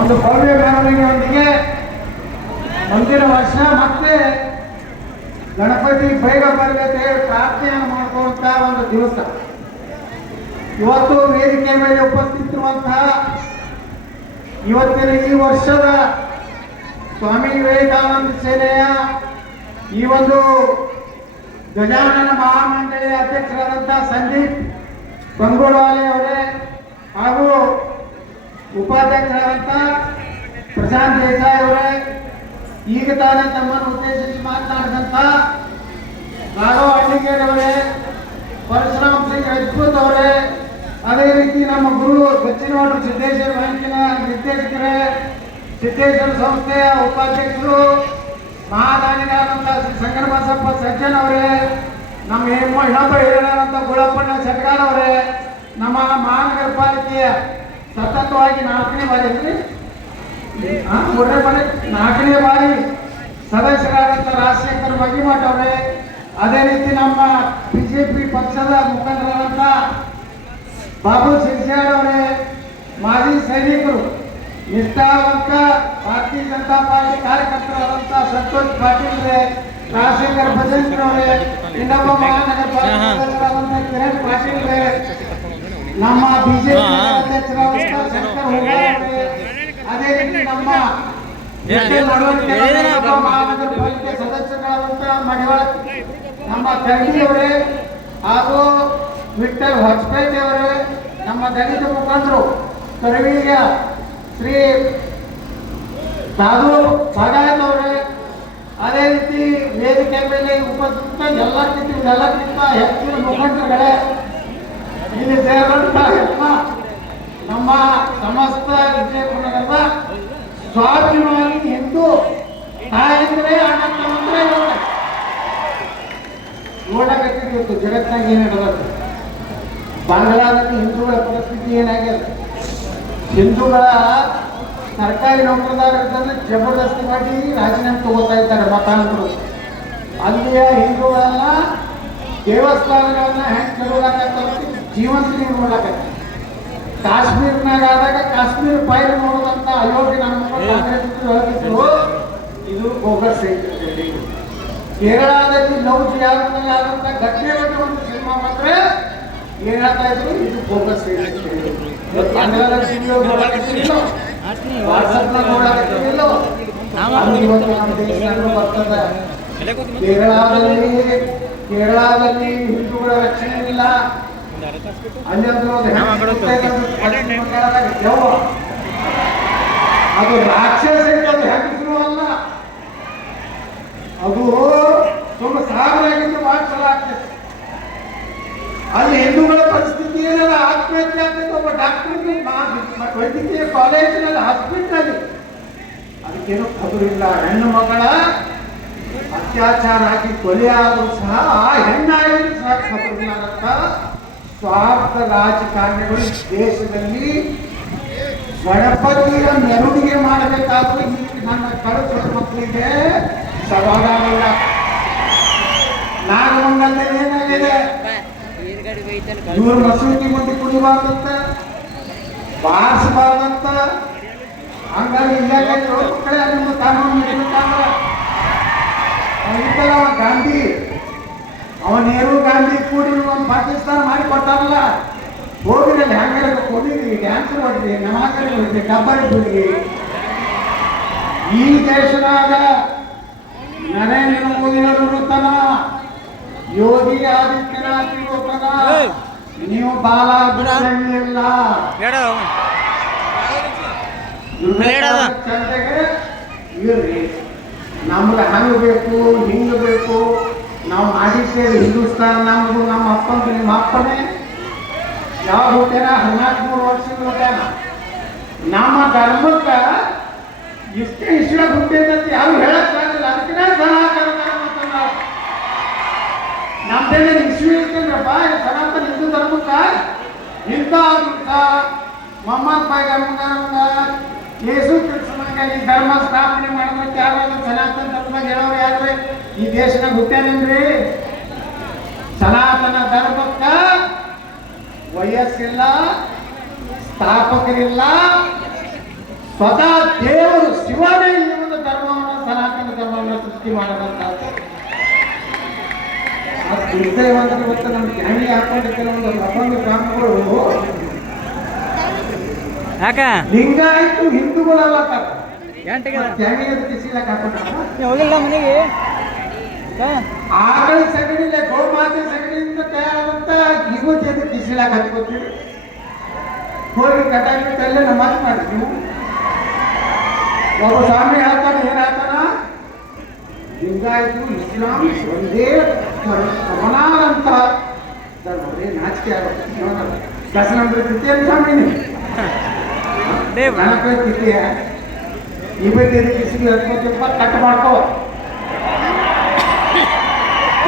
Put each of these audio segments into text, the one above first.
ಒಂದು ಭವ್ಯ ಮೆರವಣಿಗೆಯೊಂದಿಗೆ ಮುಂದಿನ ವರ್ಷ ಮತ್ತೆ ಗಣಪತಿ ಬೇಗ ಬರಲಿಕ್ಕೆ ಪ್ರಾರ್ಥನೆಯನ್ನು ಮಾಡಿಕೊಳ್ಳುವಂತ ಒಂದು ದಿವಸ. ಇವತ್ತು ವೇದಿಕೆ ಮೇಲೆ ಉಪಸ್ಥಿತಿರುವಂತಹ ಇವತ್ತಿನ ಈ ವರ್ಷದ ಸ್ವಾಮಿ ವಿವೇಕಾನಂದ ಸೇನೆಯ ಈ ಒಂದು ಗಜಾನನ ಮಹಾಮಂಡಳಿಯ ಅಧ್ಯಕ್ಷರಾದಂತಹ ಸಂದೀಪ್ ಬಂಗೋಡವಾಲೆ ಅವರೇ ಹಾಗೂ ಉಪಾಧ್ಯಕ್ಷರಾದಂತಹ ಪ್ರಶಾಂತ್ ದೇಸಾಯಿ ಅವರೇ, ಈಗ ತಾನೇ ತಮ್ಮನ್ನು ಉದ್ದೇಶಿಸಿ ಮಾತನಾಡಿದಂತ ರಾಘವ ಹಳ್ಳಿಗೇರಿ ಅವರೇ, ಪರಶುರಾಮ್ ಸಿಂಗ್ ರಜಪೂತ್ ಅವರೇ, ಅದೇ ರೀತಿ ನಮ್ಮ ಗುರು ದಕ್ಷಿಣವಾಡ ಸಿದ್ದೇಶ್ವರ ಬ್ಯಾಂಕಿನ ನಿರ್ದೇಶಕರೇ, ಸಿದ್ದೇಶ್ವರ ಸಂಸ್ಥೆಯ ಉಪಾಧ್ಯಕ್ಷರು, ಮಹಾದಾನಿಗಳಾದಂತಹ ಶ್ರೀ ಶಂಕರಬಸಪ್ಪ ಸಜ್ಜನ್ ಅವರೇ, ನಮ್ಮ ಇನ್ನೊಬ್ಬ ಹಿರಿಯರಾದಂಥ ಗುಳಪ್ಪಣ್ಣ ಶೆಟ್ಗಾಲ್ ಅವರೇ, ನಮ್ಮ ಮಹಾನಗರ ಪಾಲಿಕೆಯ ಸತತವಾಗಿ 4ನೇ ಬಾರಿ ನಾಲ್ಕನೇ ಬಾರಿ ಸದಸ್ಯರಾದಂಥ ರಾಜಶೇಖರ್ ಮಗಿಮಠ್ ಅವರೇ, ಅದೇ ರೀತಿ ನಮ್ಮ ಬಿಜೆಪಿ ಪಕ್ಷದ ಮುಖಂಡರಾದಂಥ ಬಾಬು ಸಿರ್ಸಾಡ್ ಅವರೇ, ಮಾಜಿ ಸೈನಿಕರು, ನಿಷ್ಠಾವಂತ ಭಾರತೀಯ ಜನತಾ ಪಾರ್ಟಿ ಕಾರ್ಯಕರ್ತರಾದಂಥ ಸಂತೋಷ್ ಪಾಟೀಲ್ ಅವರೇ, ರಾಜಶೇಖರ್ ಭಜಂತ್ರಿ ಅವರೇ, ಇನ್ನೊಬ್ಬ ಮಹಾನಗರ ಪಾಲಿಕೆ ಸದಸ್ಯರಾದಂಥ ಕಿರಣ್ ಪಾಟೀಲ್ ಅವರೇ, ನಮ್ಮ ಬಿಜೆಪಿ ಅಧ್ಯಕ್ಷರಾದಂಥ ಶಂಕರ್ ಹುಗಾರ್ ಅವರೇ, ಅದೇ ರೀತಿ ನಮ್ಮ ಮಹಾನಗರ ಪಾಲಿಕೆ ಸದಸ್ಯರಾದಂತಹ ಮಡಿವಾಳ ನಮ್ಮ ಕರಡಿ ಅವರೇ ಹಾಗೂ ವಿಠಲ್ ಹೊಸಪೇಟೆ ಅವರೇ, ನಮ್ಮ ದಲಿತ ಮುಖಂಡರು ಕರವೀಯ ಶ್ರೀ ಸಾಧು ಸಾಗಾಯತ್ ಅವರೇ, ಅದೇ ರೀತಿ ವೇದಿಕೆ ಮೇಲೆ ಉಪಸ್ಥಿತ ಎಲ್ಲಕ್ಕಿಂತ ಹೆಚ್ಚಿನ ಮುಖಂಡರುಗಳೇ, ಇಲ್ಲಿ ಸೇರಿದಂತಹ ನಮ್ಮ ಸಮಸ್ತ ವಿಜಯಪುರ ನಗರದ ಸ್ವಾಭಿಮಾನಿ ಹಿಂದೂ ತಾಯಂದ್ರೆ ಅಣ್ಣಂದ್ರೆ ನೋಡಕತ್ತಿತ್ತು ಜಗತ್ತಾಗ ಏನ್ ನಡೆದ. ಬಾಂಗ್ಲಾದಲ್ಲಿ ಹಿಂದೂಗಳ ಪರಿಸ್ಥಿತಿ ಏನಾಗ್ಯದ, ಹಿಂದೂಗಳ ಸರ್ಕಾರಿ ನೌಕರದಾರರನ್ನ ಜಬರ್ದಸ್ತಿ ಮಾಡಿ ರಾಜೀನಾಮೆ ತಗೋತಾ ಇದ್ದಾರೆ ಮತಾಂತರು. ಅಲ್ಲಿಯ ಹಿಂದೂಗಳನ್ನ ದೇವಸ್ಥಾನಗಳನ್ನ ಹೆಂಗ್ ಕೆಡೋಲಾಕತ್ತ ಜೀವಂತ ನೀರು ನೋಡ್ಲಾಕತ್ತ. ಕಾಶ್ಮೀರ್ನಾಗ ಆದಾಗ ಕಾಶ್ಮೀರ ಫೈಲ್ ನೋಡುವಂತ ಅಯೋಗ್ಯ ನಮ್ಮ ಕಾಂಗ್ರೆಸ್ ಹೇಳ್ತಿದ್ರು ಇದು ಬೋಗಸ್ ಐತೆ. ಕೇರಳದಲ್ಲಿ ಲವ್ ಜಿಯಾದಂತ ಘಟನೆ ಬಗ್ಗೆ ಒಂದು ಸಿನಿಮಾ ಮಾತ್ರ ಏನ್ ಹೇಳ್ತಾ ಇದ್ರು, ಇದು ಬೋಗಸ್ ಐತೆ. ವಾಟ್ಸಪ್ನಾಗ ನೋಡಾಕತ್ತಿರಲಿಲ್ಲ, ಇವತ್ತು ನಮ್ಮ ದೇಶನಾಗ ಬರ್ತದ. ಕೇರಳದಲ್ಲಿ ಹಿಂದೂಗಳ ರಕ್ಷಣೆ ಇಲ್ಲ, ಅಲ್ಲಿ ಅದು ರಾಕ್ಷಸ ಹೆಂಗಸರು ಅಲ್ಲ, ಅದು ತುಂಬ ಸಾರಾಗಿದ್ದು ಬಹಳ ಚಲ ಆಗ್ತದೆ. ಅಲ್ಲಿ ಹಿಂದೂಗಳ ಪರಿಸ್ಥಿತಿ ಏನೆಲ್ಲ ಆತ್ಮಹತ್ಯೆ ಆಗ್ತದೆ. ಒಬ್ಬ ಡಾಕ್ಟರ್ಗೆ ವೈದ್ಯಕೀಯ ಕಾಲೇಜಿನಲ್ಲಿ ಹಾಸ್ಪಿಟಲ್ ಅದಕ್ಕೇನು ಖಬರಿಲ್ಲ. ಹೆಣ್ಣು ಮಕ್ಕಳ ಅತ್ಯಾಚಾರ ಆಗಿ ಕೊಲೆ ಆದರೂ ಸಹ ಆ ಹೆಣ್ಣಾಗಿದ್ರು ಸಹ ಖಬರಿಲ್ಲ ಅಂತ ಸ್ವಾರ್ಥ ರಾಜಕಾರಣಿಗಳು ದೇಶದಲ್ಲಿ ಗಣಪತಿಯ ಮೆರವಣಿಗೆ ಮಾಡಬೇಕಾದ್ರೆ ನನ್ನ ಕಡು ಮಕ್ಕಳಿಗೆ ಸವಾಲಾಗಲ್ಲ. ನಾಗಮಂಗಲದಲ್ಲಿ ಏನಾಗಿದೆ, ಇವರು ಮಸೂತಿ ಮುಂದೆ ಕುಡಿಬಾರ್ದಂತ, ಬಾರಿಸಬಾರ್ದಂತ. ಹಂಗಾಗಿ ಇಲ್ಲಾಗ ಮಕ್ಕಳೇ ನಿಮ್ಮ ಕಾನೂನು ನಡಿಬೇಕಾದ್ರೆ ಅವ ಗಾಂಧಿ ಅವ ನೆಹರು ಗಾಂಧಿ ಕೂಡಿ ಒಂದು ಪಾಕಿಸ್ತಾನ ಮಾಡಿ ಕೊಟ್ಟಾರಲ್ಲ, ಹೋಗಿರಲ್ಲ ಹೆಂಗಾರ ಕೊಡಿದ್ರಿ, ಡ್ಯಾನ್ಸ್ ಹೊಡಿದ್ರಿ, ನಮಾಜ್ ಹೊಡಿದ್ರಿ, ಕಬಡ್ಡಿ ಬಿಡ್ರಿ. ಈ ದೇಶದಾಗ ನರೇಂದ್ರ ಮೋದಿಯವರು ಇರುತ್ತಾನ, ಯೋಗಿ ಆದಿತ್ಯನಾಥ್ ಇರುತ್ತಾನ, ನೀವು ಬಾಲ ಬಿಡಂಗಿಲ್ಲ. ಚಂದಗೆ ಇರ್ರಿ, ನಮ್ಗೆ ಹಂಗೆ ಬೇಕು ಹಿಂಗೆ ಬೇಕು, ನಾವು ಮಾಡಿದ್ದೇವೆ ಹಿಂದೂಸ್ತಾನ ನಮ್ದು. ನಮ್ಮ ಅಪ್ಪಂದು ನಿಮ್ಮ ಅಪ್ಪನೇ ಯಾವ ಹುಟ್ಟ್ಯಾನ 14 ವರ್ಷದ ಹುಟ್ಟ್ಯಾನ. ನಮ್ಮ ಧರ್ಮಕ್ಕೆ ಇಷ್ಟೇ ಇಷ್ಟ ಹುಟ್ಟಿದಂತ ಯಾವ ಹೇಳಕ್ ಸಾಧ್ಯಲ್ಲ. ಅದಕ್ಕೆ ಸನಾತನ ಧರ್ಮ ಅಂತ ನಾವು ನಮ್ದೇನೆ ಇಶ್ಯೂ ಇರ್ತೇನ್ರಪ್ಪ. ಸನಾತನ ಹಿಂದೂ ಧರ್ಮಕ್ಕೆ ಇಂಥ ಮೊಹಮ್ಮದ್ ಪೈಗಂಬರ್ ಯೇಸು ಕ್ರಿಸ್ತನಾಗ ಈ ಧರ್ಮ ಸ್ಥಾಪನೆ ಮಾಡೋದಕ್ಕೆ ಯಾರು ಸನಾತನ ಧರ್ಮದಾಗ ಹೇಳೋರು ಯಾರು ಈ ದೇಶನಾಗ ಹುಟ್ಟ್ಯಾನೇನ್ರಿ? ಸನಾತನ ಧರ್ಮಕ್ಕ ವಯಸ್ಸಿಲ್ಲ, ಸ್ಥಾಪಕರಿಲ್ಲ, ಸ್ವತಃ ದೇವರು ಶಿವನೇ ಈ ಒಂದು ಧರ್ಮವನ್ನು ಸನಾತನ ಧರ್ಮವನ್ನು ಸೃಷ್ಟಿ ಮಾಡದಂತ ದುರ್ದೈವಂತ ಇವತ್ತು ನಮ್ಮ ಜ್ಞಾನಿ ಹಾಕೊಂಡಿದ್ದ ಒಂದು ಪ್ರಬಂಧ ಗ್ರಾಮಗಳು ಲಿಂಗಾಯತು ಹಿಂದೂಗಳಲ್ಲ ಜ್ಞಾನಿ ಕಿಸಿಲಕ್ಕೆ ಹಾಕೊಂಡ ಮನೆಗೆ ಆಕಳ ಸಗಣಿಲೆ ಗೋಮಾತೆ ಸಗಣಿಯಿಂದ ತಯಾರಾದಂತ ವಿಭೂತಿ ಅಂತ ಕಿಸಿಲಾಕ ಹಚ್ಕೋತೀವಿ ಹೋಗಿ ಕಟಾಯಿಟ್ಟಲ್ಲೇ ನಮಾಜ್ ಮಾಡಿ ನೀವು ಒಬ್ಬ ಸ್ವಾಮಿ ಹೇಳ್ತಾನೆ ಏನ್ ಹೇಳ್ತಾನ ಲಿಂಗಾಯತು ಇಸ್ಲಾಂ ಒಂದೇ ಸಮಾನಾದಂತ ಧರ್ಮವೇ ನಾಚಿಕೆ ಆಗುತ್ತೆ ದಸನಂದ್ರೆ ತಿಥಿಯ ಸ್ವಾಮಿ ತಿಥಿಯ ಇವತ್ತು ಕಿಸಿಗೆ ಹಚ್ಕೋತಿಪ್ಪ ಕಟ್ ಮಾಡ್ಕೋ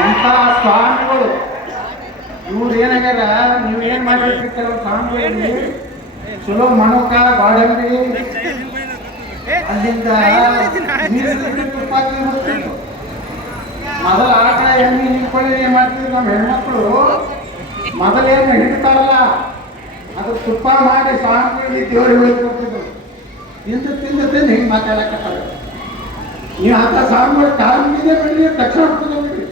ಇಂಥ ಸ್ವಾಮಿಗಳು ಇವ್ರು ಏನಾಗ್ಯಾರ ನೀವು ಏನ್ ಮಾಡ್ಬೇಕು ಕೆಲವು ಸ್ವಾಮಿಗಳಲ್ಲಿ ಚಲೋ ಮನೋಕ ಗಾಡಂಬಿ ಅಲ್ಲಿಂದ ತುಪ್ಪಾಕಿ ಮೊದಲ ಆಕಳ ಎಣ್ಣೆ ನಿಂತ್ಕೊಳ್ಳಿ ಏನ್ ಮಾಡ್ತೀವಿ ನಮ್ಮ ಹೆಣ್ಮಕ್ಳು ಮೊದಲೇನು ಹಿಡಿತಾರಲ್ಲ ಅದು ತುಪ್ಪ ಮಾಡಿ ಸ್ವಾಮಿಗಳಿಗೆ ದೇವ್ರಿಗೆ ಹೇಳ್ಕೊಡ್ತಿದ್ರು ತಿಂದು ಹಿಂಗೆ ಮಾತಾಡಕತ್ತಾರ ನೀವು ಅಂತ ಸ್ವಾಮಿಗಳು ಕಾಲಮಿದೆ ಬಿಡಿ ತಕ್ಷಣ ಬಿಡ್ರಿ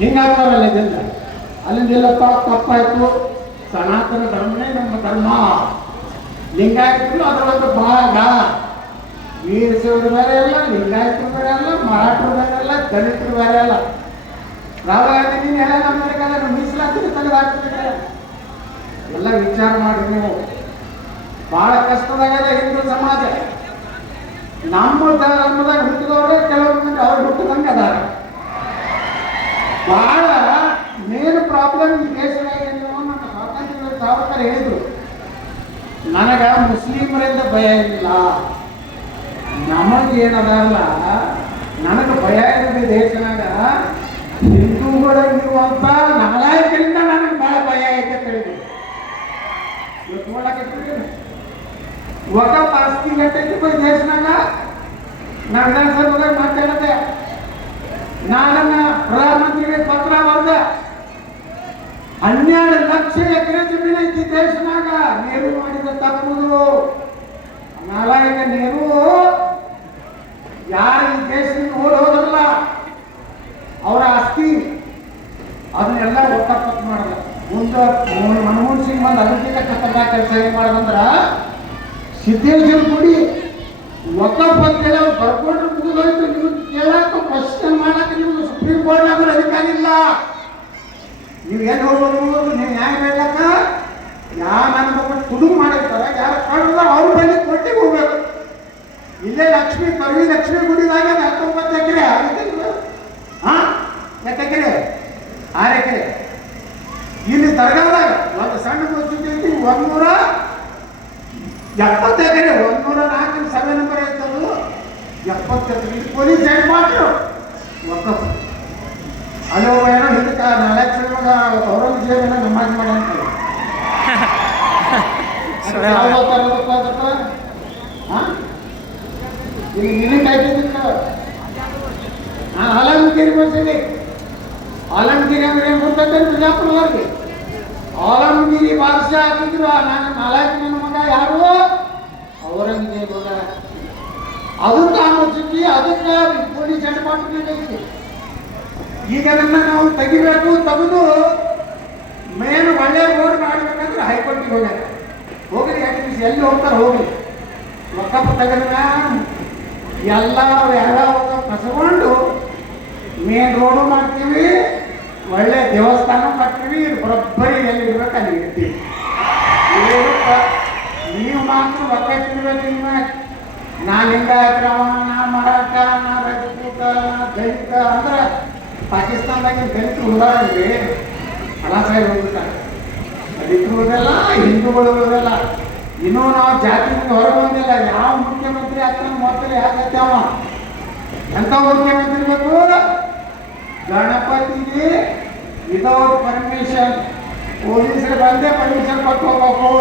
ಹಿಂಗಾಗ್ತಾರಲ್ಲ ಇದೆಲ್ಲ ಅಲ್ಲಿಂದ ಎಲ್ಲಪ್ಪ ತಪ್ಪಾಯ್ತು ಸನಾತನ ಧರ್ಮನೇ ನಮ್ಮ ಧರ್ಮ ಲಿಂಗಾಯತರು ಅದರ ಒಂದು ಭಾಗ ವೀರಶೈವರು ಬೇರೆ ಅಲ್ಲ ಲಿಂಗಾಯತರು ಬೇರೆ ಅಲ್ಲ ಮರಾಠರು ಬೇರೆ ಅಲ್ಲ ದಲಿತರು ಬೇರೆ ಅಲ್ಲ ರಾಹುಲ್ ಗಾಂಧಿ ನೀನು ಹೇಳ ಅಮೆರಿಕಾದ ಮೀಸಲಾತಿ ತೆಗೆದಾಗ್ತಿದ್ದಾರೆ ಎಲ್ಲ ವಿಚಾರ ಮಾಡಿ ನೀವು ಬಹಳ ಕಷ್ಟದಾಗದ ಹಿಂದೂ ಸಮಾಜ ನಮ್ಮ ಧರ್ಮದಾಗ ಹುಟ್ಟಿದವ್ರೆ ಕೆಲವು ಮಂದಿ ಅವ್ರು ಹುಟ್ಟಿದಂಗೆ ಅದಾರ ಬಹಳ ಮೇನ್ ಪ್ರಾಬ್ಲಮ್ ಈ ದೇಶದಾಗ ನಮ್ಮ ಸ್ವಾತಂತ್ರ್ಯ ಸಾವರ್ಕರ್ ಹೇಳಿದ್ರು ನನಗ ಮುಸ್ಲಿಮರಿಂದ ಭಯ ಇಲ್ಲ ನಮಗೇನದಲ್ಲ ನನಗೆ ಭಯ ಇರೋದು ದೇಶನಾಗ ಹಿಂದೂಗಳಿರುವಂತ ನಾಲಾಯಕರಿಂದ ನನಗೆ ಬಹಳ ಭಯ ಐತೆ ತಿಳಿದು ಇವತ್ತು ನೋಡಕ್ಕೆ ವಕಫ್ ಆಸ್ತಿ ಗಟ್ಟೈತಿ ದೇಶನಾಗ ನಾ ವಿಧಾನಸಭೆದಾಗ ಮಾತಾಡದೆ ನಾನನ್ನ ಪ್ರಧಾನಮಂತ್ರಿಗೆ ಪತ್ರ ಬರೆದ 12 ಲಕ್ಷ ಎಕರೆ ಜಮೀನು ಐತಿ ದೇಶನಾಗ ನೆಹರು ಮಾಡಿದ ತಪ್ಪುದು ನಾಲಾಯಕ ನೆಹರು ಯಾರು ಈ ದೇಶದಿಂದ ಹೋದ್ರಲ್ಲ ಅವರ ಆಸ್ತಿ ಅದನ್ನೆಲ್ಲ ಒಕ್ಕಪ್ಪತ್ತು ಮಾಡದ ಮುಂದೆ ಮನಮೋಹನ್ ಸಿಂಗ್ ಬಂದು ಅದಕ್ಕಿಂತ ಖತರ್ನಾಕ ಕೆಲಸ ಏನ್ ಮಾಡದಂದ್ರ ಸಿದ್ದೇಶ್ವರ ಗುಡಿ ವಕಫ್ ಅಂತೇಳಿ ಅವ್ರು ಬರ್ಕೊಂಡ್ರೆ ಮುಗಿದೋಯ್ತು ನೀವು ಕೇಳಕ್ಕೆ ಕ್ವಶನ್ ಮಾಡಕ್ಕೆ ನಿಮ್ಗೆ ಸುಪ್ರೀಂ ಕೋರ್ಟ್ನಾಗ ಅಧಿಕಾರ ಇಲ್ಲ ನೀವು ಏನು ಹೋಗ್ಬೋದು ನೀವು ನ್ಯಾಯ ಬೇಡಕ್ಕ ಯಾವ ನನ್ನ ಮಕ್ಕಳು ತುಡುಗು ಮಾಡಿರ್ತಾರ ಯಾರು ಕಾಣಿಲ್ಲ ಅವ್ರ ಬಳಿ ಕೊಟ್ಟಿಗೆ ಹೋಗ್ಬೇಕು ಇಲ್ಲೇ ಲಕ್ಷ್ಮೀ ಕವಿ ಲಕ್ಷ್ಮೀ ಗುಡಿದಾಗ 19 ಎಕರೆ ಎಷ್ಟು ಎಕರೆ 6 ಎಕರೆ ಇಲ್ಲಿ ದರ್ಗಾದಾಗ ಒಂದು ಸಣ್ಣ ಮಸೂದಿ ಐತಿ 170 ಎಕರೆ 104 ಸರ್ವೆ ನಂಬರ್ ಐತದು 70 ಎಕರೆ ಪೊಲೀಸ್ ಹೆಡ್ ಮಾತ್ರ ವಕಫ್ ಅಲ್ಲೋ ಏನೋ ಹಿಂದಕ್ಕೆ 4 ಸಲ ಔರಂಗಜೇಬನ ನಮಾಜ್ ಮಾಡಿ ಅಂತಾರೆ ಇಲ್ಲಿ ನಿನಗೆ ಕಾಯ್ತಿದ್ದ ನಾನು ಆಲಮಗಿರಿ ಬರ್ತೀನಿ ಆಲಮಗಿರಿ ಅಂದ್ರೆ ಏನು ಗೊತ್ತಂತ ಬಿಜಾಪುರದವ್ರಿಗೆ ಆಲಮಗಿರಿ ಬಾದಶಾ ಹಾಕಿದ್ರು ನಾನು 4 ನನ್ನ ಮಗ ಯಾರು ಔರಂಗಜೇಬ ಅದಕ್ಕೆ ಆಮೋಚಿಸಿ ಅದಕ್ಕೆ ಪೊಲೀಸ್ ಹೆಡ್ ಮಾಡ್ಕೊಂಡು ಈಗ ಅದನ್ನ ನಾವು ತೆಗಿಬೇಕು ತೆಗೆದು ಮೇನ್ ಒಳ್ಳೆ ರೋಡ್ ಮಾಡ್ಬೇಕಂದ್ರೆ ಹೈಕೋರ್ಟಿಗೆ ಹೋಗ್ಯಾರ ಹೋಗ್ರಿ ಯಾಕೆ ಎಲ್ಲಿ ಹೋಗ್ತಾರೆ ಹೋಗ್ರಿ ವಕಫ್ ತೆಗೆದ ಎಲ್ಲ ಕಸಕೊಂಡು ಮೇನ್ ರೋಡು ಮಾಡ್ತೀವಿ ಒಳ್ಳೆ ದೇವಸ್ಥಾನ ಮಾಡ್ತೀವಿ ಬರೋಬ್ಬರಿ ಎಲ್ಲಿ ಇರ್ಬೇಕು ಅಲ್ಲಿ ಇರ್ತೀವಿ ನೀವು ಮಾತ್ರ ವಕಫ್ ಇರ್ಬೇಕಿಲ್ಲ ನಾ ಲಿಂಗಾಯತರವ ನಾ ಮರಾಠ ನಾ ರಜಪೂತ ನಾ ದಲಿತ ಅಂದ್ರೆ ಪಾಕಿಸ್ತಾನದಾಗ ದಲಿತರು ಉದಾಹರಣೆ ಅಲಾಸಾಗಿ ಹೋಗ್ಬಿಡ್ತಾರೆ ದಲಿತರು ಹೋದಲ್ಲ ಹಿಂದೂಗಳು ಹೋದಲ್ಲ ಇನ್ನೂ ನಾವು ಜಾತಿಯಿಂದ ಹೊರ ಬಂದಿಲ್ಲ ಯಾವ ಮುಖ್ಯಮಂತ್ರಿ ಆಗ್ತಾನೆ ಮೊದಲು ಯಾಕತ್ತೆ ಅವ ಎಂಥ ಮುಖ್ಯಮಂತ್ರಿ ಬೇಕು ಗಣಪತಿಗೆ ವಿದೌಟ್ ಪರ್ಮಿಷನ್ ಪೊಲೀಸರು ಬಂದೇ ಪರ್ಮಿಷನ್ ಕೊಟ್ಟು ಹೋಗ್ಬೇಕು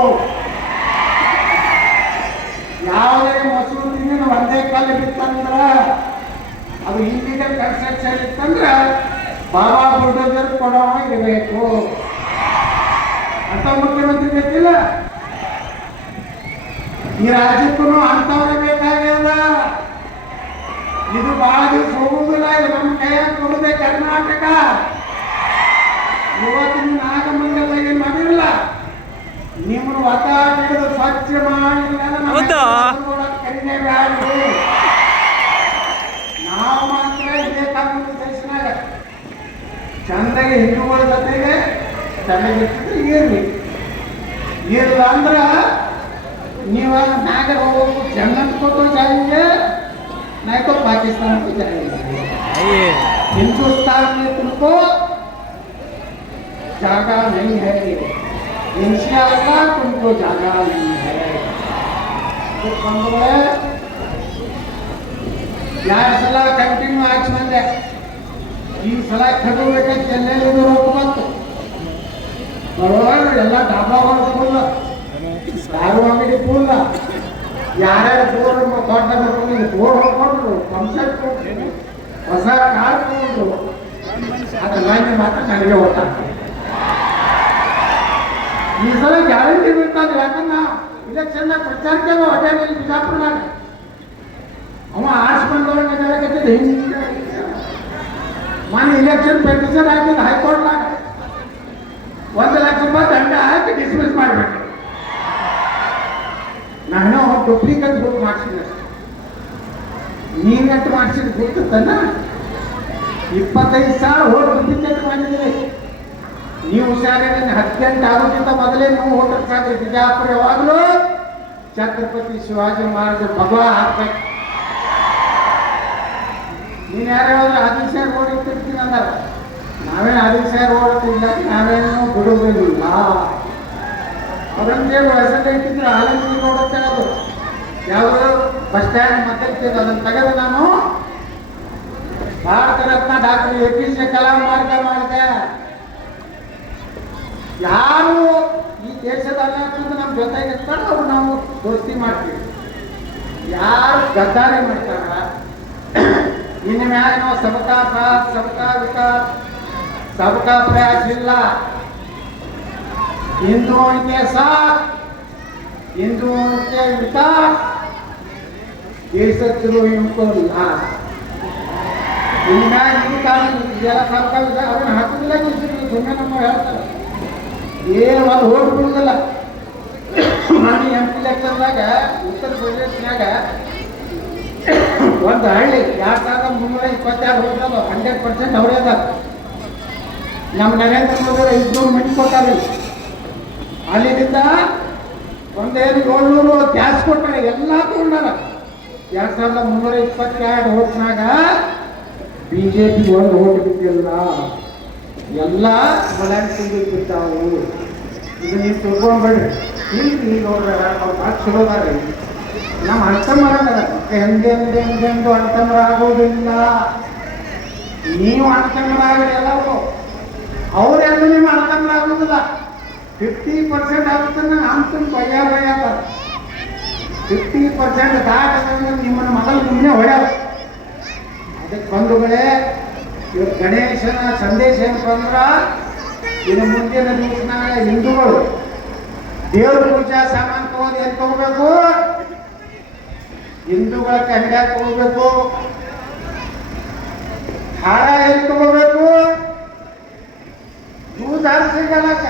ಯಾವುದೇ ಮಸೂದಿ ಒಂದೇ ಕಲ್ಲು ಬಿತ್ತಂದ್ರ ಅದು ಇಲ್ಲಿಗಲ್ ಕನ್ಸ್ಟ್ರಕ್ಷನ್ ಇತ್ತಂದ್ರೆ ಬಾಬಾ ಬುಲ್ಡೋಜರ್ ಕೊಡೋ ಇರಬೇಕು ಅಂತ ಮುಖ್ಯಮಂತ್ರಿ ಬೇಕಿಲ್ಲ ಈ ರಾಜ್ಯಕ್ಕೂ ಅಂತವ್ರೆ ಬೇಕಾಗ್ಯದ. ಇದು ಬಹಳ ದಿವಸ ಹೋಗುದಿಲ್ಲ. ಇದು ನಮ್ಮ ಕೈಯಾಗ ಕೊಡದೆ ಕರ್ನಾಟಕ. ಇವತ್ತಿನ ನಾಗಮಂಗಲ ಏನ್ ಮಾಡಿರಲ್ಲ, ನಿಮ್ಮನ್ನು ಒತ್ತ ಹಿಡಿದು ಸ್ವಚ್ಛ ಮಾಡಿಲ್ಲ ಕರಿನೇ ಬ್ಯಾಡ್ರಿ. ನಾವು ಮಾತ್ರ ಇದೇ ಕಾನೂನು ದೇಶನಾಗ ಚಂದಾಗಿ ಹಿಂದೂಗಳ ಜೊತೆಗೆ ಚೆನ್ನಾಗಿರ್ತದೆ ಇರ್ಲಿ. ಇಲ್ಲ ಅಂದ್ರ ನೀವು ನಾಗ ಹೋಗೋದು ಜಂಗಲ್ ಕೊಟ್ಟು ಜಾಯಿಗೆ नहीं तो पाकिस्तान को जाएंगे. हिंदुस्तान में तुमको जगह नहीं है. इंशाअल्लाह तुमको जगह नहीं है. तो पंद्रह यार सला कंटिन्यू आज बंदे ಈ ಸಲ ಕಟ್ಟಬೇಕಂತ ಎಲ್ಲೆಲ್ಲೂ ರೋಗ ಬಂತು. ಬರೋರು ಎಲ್ಲ ಡಾಬಾಗಳು ಫುಲ್, ದಾರು ಅಂಗಡಿ ಫುಲ್, ಯಾರ್ಯಾರು ಬೋರ್ ತೋಟ ಮಾಡ್ಕೊಂಡು ಬೋರ್ ಹೋಗ್ಕೊಂಡ್ರು, ಪಂಪ್ಸೆಟ್ ಕೊಟ್ಟರು, ಹೊಸ ಕಾರ್ ತಗೊಂಡ್ರು. ಅದೆಲ್ಲ ಮಾತ್ರ ನನಗೆ ಗೊತ್ತಾಗ್ತದೆ. ಈ ಸಲ ಗ್ಯಾರಂಟಿ ಬೇಕಾದ್ರೆ ಯಾಕಂದ್ರೆ ಇಲೆಕ್ಷನ್ ಪ್ರಚಾರಕ್ಕೆ ಹೊಟ್ಟೆಯಲ್ಲಿ ಬಿಜಾಪುರದಾಗ ಅವ ಆರ್ಸ್ ಬಂದವರಿಗೆ ಹೇಳಕತ್ತಿದ್ದ. ಹಿಂಗೆ ಮಾನ್ಯ ಇಲೆಕ್ಷನ್ ಪೆಟಿಷನ್ ಹಾಕಿದ್ದು ಹೈಕೋರ್ಟ್ನಾಗ ₹1,00,000 ದಂಡ ಹಾಕಿ ಡಿಸ್ಮಿಸ್ ಮಾಡಬೇಕು. ನಾನು ಡೂಪ್ಲಿಕೇಟ್ ಬುಕ್ ಮಾಡಿಸಿದೆ. ನೀವೆಂಟು ಮಾಡಿಸಿದ ಗೊತ್ತನ್ನ 25,000 ಓಟ್ ಡೂಪ್ಲಿಕೇಟ್ ಮಾಡಿದ್ರಿ. ನೀವು ಹುಷಾರೇನೆ 18 ಆಗೋಕ್ಕಿಂತ ಮೊದಲೇ ನೀವು ಓಟರ್ ಸಾಧ್ಯ. ಬಿಜಾಪುರ ಯಾವಾಗಲೂ ಛತ್ರಪತಿ ಶಿವಾಜಿ ಮಹಾರಾಜ ಭಗವಾ ಹಾಕ್ಬೇಕು. ನೀನು ಯಾರು ಹೇಳಿದ್ರೆ 15,000 ಓಟ್ ಇಟ್ಟಿರ್ತೀನಿ ಅಂದಾರ. ನಾವೇನು 15,000 ಓಟ್ ಇಲ್ಲ, ನಾವೇನು ಬಿಡುವುದಿಲ್ಲ. ಔರಂಗಜೇಬ್ ಹೆಸರು ಇಟ್ಟಿದ್ರು ಆಲಂಗಿ ನೋಡುತ್ತೆ. ಅದು ಯಾವುದು ಬಸ್ ಸ್ಟ್ಯಾಂಡ್ ಮತ್ತೆ ಅದನ್ನು ತೆಗೆದು ನಾನು ಭಾರತ ರತ್ನ ಡಾಕ್ಟರ್ APJ ಕಲಾಂ ಮಾರ್ಗ ಮಾಡಿದೆ. ಯಾರು ಈ ದೇಶದ ಅನಾಥರು ನಮ್ಮ ಜೊತೆಗೆ ಇರ್ತಾರೋ ಅವ್ರು ನಾವು ದೋಸ್ತಿ ಮಾಡ್ತೀವಿ. ಯಾರು ಗದ್ದಾರಿ ಮಾಡ್ತಾರ ಇನ್ನು ಮ್ಯಾಲೆ ನಾವು ಸಬಕಾ ಸಾಥ್ ಸಬಕಾ ವಿಕಾಸ್ सबका प्रयास जिला हिंदुओं के साथ हिंदुओं के विकास देशद्रोहियों को लाश. ಅವನ ಹಾಕಿಲ್ಲ ಸುಮ್ಮನೆ ನಮ್ಮ ಹೇಳ್ತಾರೆ ಏನು ಒಂದು ಹೋಗಿ ಬಿಡುದಿಲ್ಲ. ನಾನು MP ಎಲೆಕ್ಷನ್ದಾಗ ಉತ್ತರ ಪ್ರದೇಶನಾಗ ಒಂದು ಹಳ್ಳಿ 2,322 ಹೋಗ್ತದ 100% ಅವರೇ ಅದ. ನಮ್ಮ ನರೇಂದ್ರ ಮೋದಿ 500 ಮನೆ ಕೊಟ್ಟಾರೆ. ಅಲ್ಲಿಂದ ಒಂದೇನು 700 ಗ್ಯಾಸ್ ಕೊಟ್ಟಾರೆ. ಎಲ್ಲ ತಗೊಂಡಾರ. 2,322 ಓಟ್ನಾಗ BJP ಒಂದು ಓಟ್ ಬಿದ್ದಿಲ್ಲ. ಎಲ್ಲ ಬಲಾಂಟಿಗೆ ಬಿದ್ದಾವು. ಇದು ನೀವು ತಿಳ್ಕೊಂಡ್ಬೇಡ್ರಿ. ಇಲ್ಲಿ ನೋಡ್ರ ಅವ್ರು ಭಾಳ ಚಲೋ ಅದಾರೆ. ನಾವು ಅರ್ಥ ಮಾಡೋಣ ಹೆಂಗೆಂದು ಅರ್ಥಮರಾಗೋದಿಲ್ಲ. ನೀವು ಅರ್ಥಮರಾಗ್ರಿ ಎಲ್ಲವೂ. ಅವ್ರೆಲ್ಲೂ ನೀವು ಅರ್ಥಮರಾಗೋದಿಲ್ಲ. 50% ಆಗುತ್ತೆ ಅಂತ ಭಯ 50% ದಾಟದಂದ್ರೆ ನಿಮ್ಮನ್ನು ಮಗಲು ಮುಂದೆ ಹೊಡ್ಯಾರ. ಅದಕ್ಕೆ ಬಂಧುಗಳೇ, ಇವತ್ತು ಗಣೇಶನ ಸಂದೇಶ ಏನಪ್ಪ ಅಂದ್ರೆ ಇನ್ನು ಮುಂದಿನ ದಿವಸನಾಗ ಹಿಂದೂಗಳು ದೇವ್ರ ಪೂಜಾ ಸಾಮಾನು ತಗೊಂಡು ಎಲ್ಲಿ ತಗೋಬೇಕು? ಹಿಂದೂಗಳ ಅಂಗಡಿಯಾಗ ತಗೋಬೇಕು. ಹಾರ ಎಲ್ಲಿ ತಗೋಬೇಕು? ದೂಧ ಸಿಗಲಕ್ಕ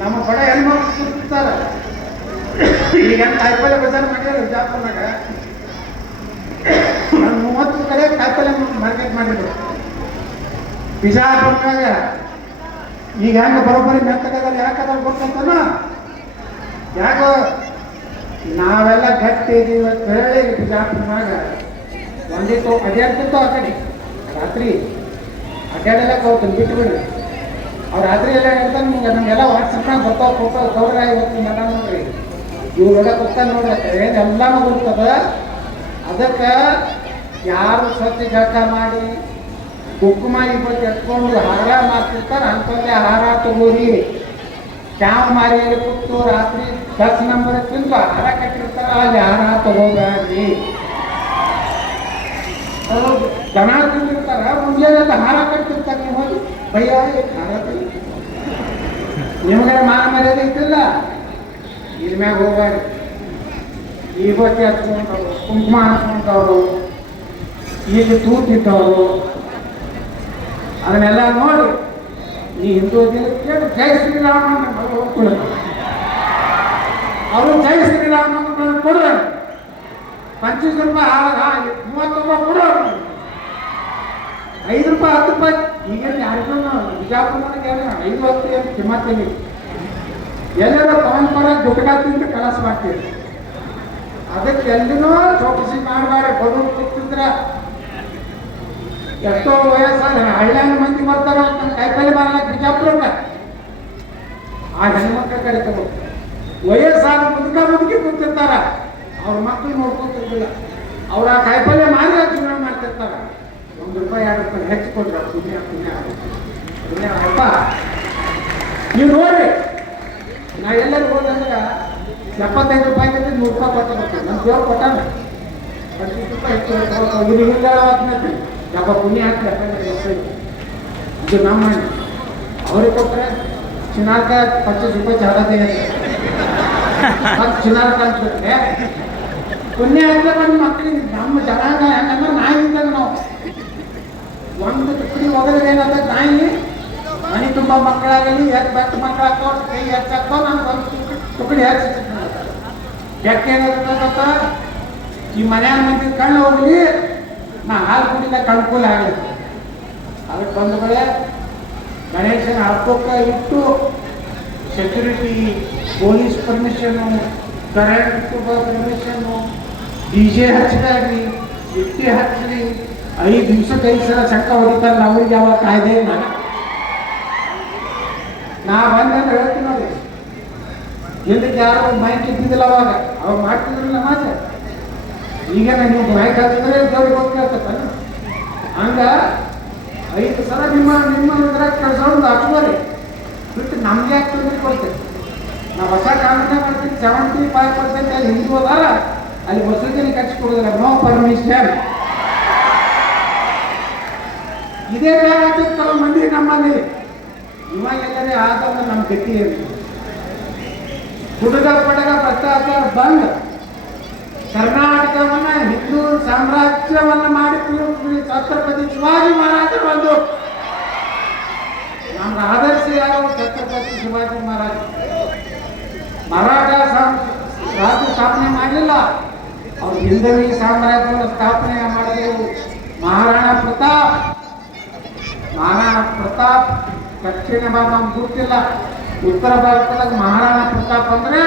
ನಮ್ಮ ಬಡ ಹೆಣ್ಮಕ್ಳು ಸುತ್ತಾರೆ. ಈಗ ಕಾಯಿಪಲ್ಲೆ ಬಜಾರ್ ಮಾಡ್ಯಾರ ಬಿಜಾಪುರನಾಗ. 30 ಕಡೆ ಕಾಯಿಪಲ್ಲೆ ಮಾರ್ಕೆಟ್ ಮಾಡಿದ್ರು ಬಿಜಾಪುರನಾಗ. ಈಗ ಹೆಂಗೆ ಬರೋಬ್ಬರಿ ಮೆತ್ತಗದ ಯಾಕದ ಗೊತ್ತಂತನ? ಯಾಕೋ ನಾವೆಲ್ಲ ಗಟ್ಟಿ ಇದೀವಿ ಅಂತ ಹೇಳಿ ಬಿಜಾಪುರನಾಗ ಒಂದಿತ್ತು ಅಡ್ಯಾಡ್ತಿತ್ತು. ಆ ಕಡೆ ರಾತ್ರಿ ಅಡ್ಯಾಡಲಕ್ಕೆ ಹೋಗ್ತೀನಿ ಬಿಟ್ಟು ಬಿಡ್ರಿ. ಅವ್ರು ರಾತ್ರಿ ಎಲ್ಲ ಹೇಳ್ತಾನೆ ನಿಮ್ಗೆ ನಮಗೆಲ್ಲ ವಾಟ್ಸಪ್ನಾಗ ಬರ್ತಾವ ಫೋಟೋ ಗೌರ ಇವತ್ತು ಮಠ ನೋಡ್ರಿ ಇವ್ರೆಲ್ಲ ಗೊತ್ತಾಗ ನೋಡ್ರಿ ಏನು ಎಲ್ಲನೂ ಬರ್ತದ. ಅದಕ್ಕೆ ಯಾರು ಸ್ವಚ್ಛ ಜಳಕ ಮಾಡಿ ಕುಂಕುಮ ಇವತ್ತು ಎತ್ಕೊಂಡು ಹಾರ ಮಾಡ್ತಿರ್ತಾರೆ ಅಂಥದ್ದೇ ಹಾರ ತಗೋರಿ. ಕ್ಯಾವ್ ಮಾರಿಯಲ್ಲಿ ಕೂತು ರಾತ್ರಿ 10 ನಂಬರ್ ತಿಂದು ಹಾರ ಕಟ್ಟಿರ್ತಾರ ಅಲ್ಲಿ ಹಾರ ತಗೋಬ್ಯಾಡ್ರಿ. ದನ ತಿಂದಿರ್ತಾರ ಮುಂಜಾನೆ ಹಾರ ಕಟ್ಟಿರ್ತಾರೆ. ನೀವು ಹೋಗಿ ಭಯ ಹಾರ ನಿಮ್ಗೆ ಮಾನ ಮರ್ಯಾದೆ ಇದ್ದಿಲ್ಲ. ಇದ್ರ ಮ್ಯಾಗ ಹೋಗ್ಬಾರ್ದು. ವಿಭೂತಿ ಹಚ್ಕೊಂಡವರು, ಕುಂಕುಮ ಹಚ್ಕೊಂಡವರು, ಇಲ್ಲಿ ತೂತಿದ್ದವರು, ಅದನ್ನೆಲ್ಲ ನೋಡಿ ಈ ಹಿಂದೂ ಕೇಳಿ ಜೈ ಶ್ರೀರಾಮ ಹೋಗ್ಕೊಳ್ಳ ಅವರು ಜೈ ಶ್ರೀರಾಮ ಕೊಡುವ 25 ರೂಪಾಯಿ 30 ರೂಪಾಯಿ ಕೊಡೋರು, 5 ರೂಪಾಯಿ 10 ರೂಪಾಯಿ. ಈಗೇನು ಯಾರಿಗೂ ಬಿಜಾಪುರದಾಗ ಏನು 5 ಹೊತ್ತು ಏನು ಕಿಮ್ಮತ್ತೇನಿ, ಎಲ್ಲರೂ ಪರ ದುಡ್ಡ ತಿಂದು ಕಲಸ ಮಾಡ್ತೀವಿ. ಅದಕ್ಕೆ ಎಲ್ಲಿನೂ ಚೌಕಸಿ ಮಾಡಬಾರ್ದು. ಬಡವರು ಕೂತಿದ್ರೆ ಎಷ್ಟೋ ವಯಸ್ಸಾದ ಹಳ್ಳಿಯ ಮಂದಿ ಬರ್ತಾರ, ಕಾಯಿಪಲ್ಲೆ ಮಾರಲಕ್ಕೆ ಬಿಜಾಪುರಕ್ಕೆ ಆ ಹೆಣ್ಮಕ್ಳ ಕಡೆ ತಗೋ. ವಯಸ್ಸಾದ ಮುದುಕಿ ಕೂತಿರ್ತಾರ, ಅವ್ರ ಮಕ್ಕಳು ನೋಡ್ಕೊತಿರ್ಲಿಲ್ಲ, ಅವ್ರ ಆ ಕಾಯಿಪಲ್ಲೆ ಮಾರಿ ಜೀವನ ಮಾಡ್ತಿರ್ತಾರ. 1 ರೂಪಾಯಿ 2 ರೂಪಾಯಿ ಹೆಚ್ಚು ಕೊಡ್ರ ಪುಣ್ಯ ಪುಣ್ಯ ಪುಣ್ಯ ಅಪ್ಪ. ನೀವು ನೋಡಿ, ನಾ ಎಲ್ಲರೂ ಹೋದಂದ್ರೆ 75 ರೂಪಾಯಿ 100 ರೂಪಾಯಿ ಕೊಟ್ಟು ನನ್ನ ದೇವ್ರು ಕೊಟ್ಟಾನ. 25 ರೂಪಾಯಿ ಹೆಚ್ಚು ಇಲ್ಲಿಲ್ಲ ಯಪ್ಪ ಪುಣ್ಯ ಹಾಕಿ ಇದು ನಮ್ಮ ಮನೆ. ಅವ್ರಿಗೆ ಕೊಟ್ಟರೆ ಚಿನ್ನಾರ್ಕ 25 ರೂಪಾಯಿ ಚಾರದೇ ಚಿನ್ನಾರ್ಕ ಅನ್ಸ್ಬಿಟ್ರೆ ಪುಣ್ಯ ಹಾಕಿದ್ರೆ ನನ್ನ ಮಕ್ಕಳಿಗೆ ನಮ್ಮ ಜನಾಂಗ ಹೆಂಗಂದ್ರೆ ನಾಯಿ ಇದ್ದಾಗ ನಾವು ಒಂದು ತುಕಡಿ ಹೋಗೋದ್ರೆ ಏನಂತ ನಾಯಿ ಮನೆ ತುಂಬ ಮಕ್ಕಳಾಗಲಿ ಬೆಟ್ಟ ಮಕ್ಕಳಾಗ್ತಾವ ಕೈ ಹೆಚ್ಚಾಗ್ತಾವ. ನಾನು ಒಂದು ತುಕಡಿ ಹೆಚ್ಚ ಯಾಕೆ ಏನಾಗುತ್ತೆ ಈ ಮನೆಯ ಮಂದಿ ಕಣ್ಣು ಹೋಗ್ಲಿ, ನಾ ಹಾಲು ಕುಡಿದ ಕಣ್ಕೂಲ ಆಗಲಿಕ್ಕೆ. ಅದಕ್ಕೆ ಬಂದ ಕಡೆ ಗಣೇಶನ ಹಬ್ಬಕ್ಕೆ ಇಟ್ಟು security, police permission, current permission, DJ ಹಚ್ಚಿದಾಗ್ರಿ, ಇಟ್ಟಿ ಹಚ್ಚಲಿ, 5 ದಿವ್ಸಕ್ಕೆ 5 ಸಲ ಶಂಕ ಹೊಡಿತಾರೆ. ಅವ್ರಿಗೆ ಯಾವಾಗ ಕಾಯ್ದೆ ಇಲ್ಲ. ನಾ ಬಂದ್ರೆ ಹೇಳ್ತೀನಿ ನೋಡಿ, ಎಲ್ಲಿಗೆ ಯಾರು ಮೈಕ್ ಇದ್ದಿದ್ದಿಲ್ಲ ಅವಾಗ ಮಾಡ್ತಿದ್ರಲ್ಲ ಮಾತೆ. ಈಗ ನೀವು ಮೈಕ್ ಹಾಕಿದ್ರೆ ದೇವ್ರಿಗೆ ಹೋಗ್ತೇಳ್ತಪ್ಪ. ಹಂಗ 5 ಸಲ ನಿಮ್ಮ ಇದ್ರಾಗ ಕೆಲಸವನ್ನು ಹಾಕ್ಬೋರಿ ಬಿಟ್ಟು ನಮ್ಗೆ ಯಾಕೆ ತೊಂದರೆ ಕೊಡ್ತೇವೆ. ನಾವು ಹೊಸ ಕಾನೂನ ಮಾಡ್ತೀವಿ. 75% ಅಲ್ಲಿ ಹಿಂದೂ ಅದಾರ, ಅಲ್ಲಿ ಮಸೂದಿಗೆ ಹಚ್ಚಿ ಕೊಡೋದಿಲ್ಲ, ನೋ ಪರ್ಮಿಷನ್. ಇದೇ ಬೇರೆ ಮಂದಿ ನಮ್ಮಲ್ಲಿ. ಇವಾಗ ಎಲ್ಲರೇ ಆದಾಗ ನಮ್ಮ ಗತಿ ಏನು? ಹುಡುಗ ಪಡಗ ಭ್ರಷ್ಟಾಚಾರ ಬಂದ್ ಕರ್ನಾಟಕವನ್ನ ಹಿಂದೂ ಸಾಮ್ರಾಜ್ಯವನ್ನ ಮಾಡಿ ಛತ್ರಪತಿ ಶಿವಾಜಿ ಮಹಾರಾಜರು ಒಂದು ನಮ್ಮ ಆದರ್ಶ ಯಾರು? ಛತ್ರಪತಿ ಶಿವಾಜಿ ಮಹಾರಾಜ. ಮರಾಠ ರಾಜ್ಯ ಸ್ಥಾಪನೆ ಮಾಡಲಿಲ್ಲ, ಅವ್ರು ಹಿಂದವಿ ಸಾಮ್ರಾಜ್ಯವನ್ನು ಸ್ಥಾಪನೆ ಮಾಡಿದೆವು ಮಹಾರಾಣಾ ಪ್ರತಾಪ್. ಮಹಾರಾಣಾ ಪ್ರತಾಪ್ ದಕ್ಷಿಣ ಭಾರತ ನಮ್ಗೆ ಗೊತ್ತಿಲ್ಲ, ಉತ್ತರ ಭಾರತದಾಗ ಮಹಾರಾಣಾ ಪ್ರತಾಪ್ ಅಂದ್ರೆ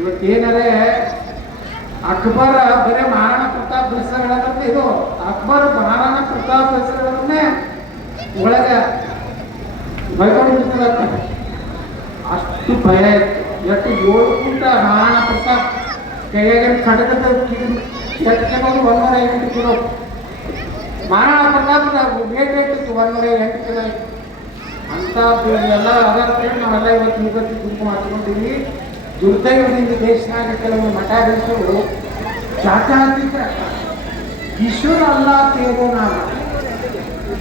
ಇವತ್ತೇನರೇ ಅಕ್ಬರ್ ಬರೇ ಮಹಾರಾಣಾ ಪ್ರತಾಪ್ ಹೆಸರುಗಳಂದ್ರೆ ಇದು ಅಕ್ಬರ್ ಮಹಾರಾಣಾ ಪ್ರತಾಪ್ ಹೆಸರುಗಳನ್ನೇ ಒಳಗೆ ಭಯಪಡಿರ್ತದ. ಅಷ್ಟು ಭಯ ಇತ್ತು. ಎಷ್ಟು 7 ಫುಟ್ ಮಹಾರಾಣಾ ಪ್ರತಾಪ್ ಕೈಯಾಗ ಖಡ್ಗದ ಎತ್ಕೊಂಡು 108 ಕಿಲೋ. ಮಹಾರಾಣಾ ಪ್ರತಾಪ್ ವೇಟ್ ಇತ್ತು 108 ಕಿಲೋ. ಅಂತ ಎಲ್ಲ ಅದರ ನಾವೆಲ್ಲ ಇವತ್ತು ಯುಗಕ್ಕೆ ಗುಂಪು ಮಾಡ್ಕೊಂಡಿದ್ದೀವಿ. ದುರ್ದೈವದಿಂದ ದೇಶನಾಗ ಕೆಲವು ಮಠಾಧೀಶರು ಜಾತ್ಯಾತೀತ ಈಶ್ವರ ಅಲ್ಲ ತೇರು ನಾವು